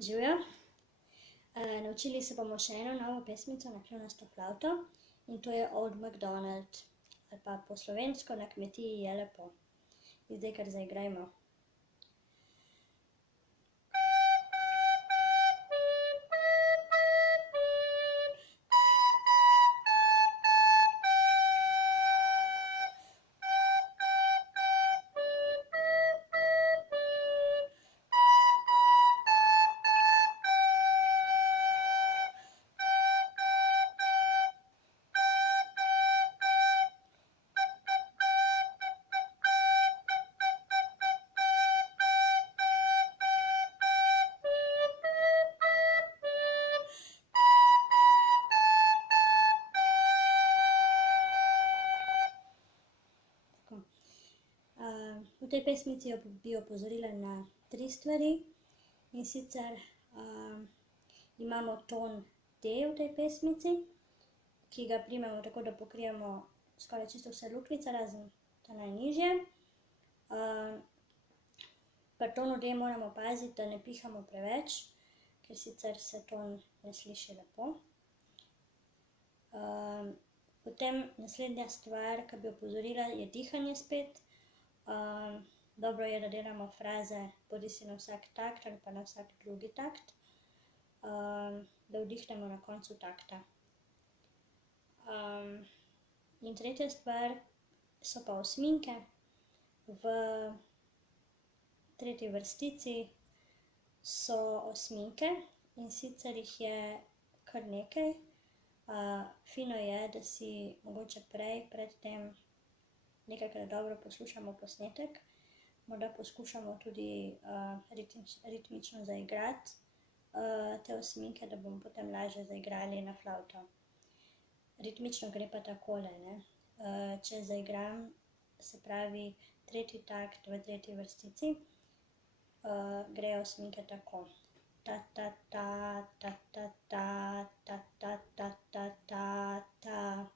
Živjo. Naučili se bomo še eno novo pesmico na kljunasto flavto in to je Old MacDonald, ali pa po slovensko Na kmetiji je lepo. In zdaj kar zaigrajmo. V tej pesmici bi opozorila na 3 stvari, in sicer imamo ton D v tej pesmici, ki ga primemo tako, da pokrijemo skoraj čisto vse luknjice, razen ta najnižje. Pri tonu D moramo paziti, da ne pihamo preveč, ker sicer se ton ne sliši lepo. Potem naslednja stvar, ki bi opozorila, je dihanje spet. Dobro je, da delamo fraze bodisi na vsak takt ali pa na vsak drugi takt, da vdihnemo na koncu takta. In tretja stvar so pa osminke. V tretji vrstici so osminke, in sicer jih je kar nekaj. Fino je, da si mogoče pred tem nekajkrat dobro poslušamo posnetek, morda poskušamo tudi ritmično zaigrati te osminke, da bomo potem lažje zaigrali na flavto. Ritmično gre pa takole, ne. Če zaigram, se pravi tretji takt v tretji vrstici, grejo osminke tako. Ta, ta, ta, ta, ta, ta, ta, ta, ta, ta, ta, ta.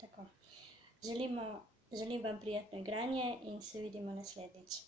Tako. Želim vam prijetno igranje in se vidimo naslednjič.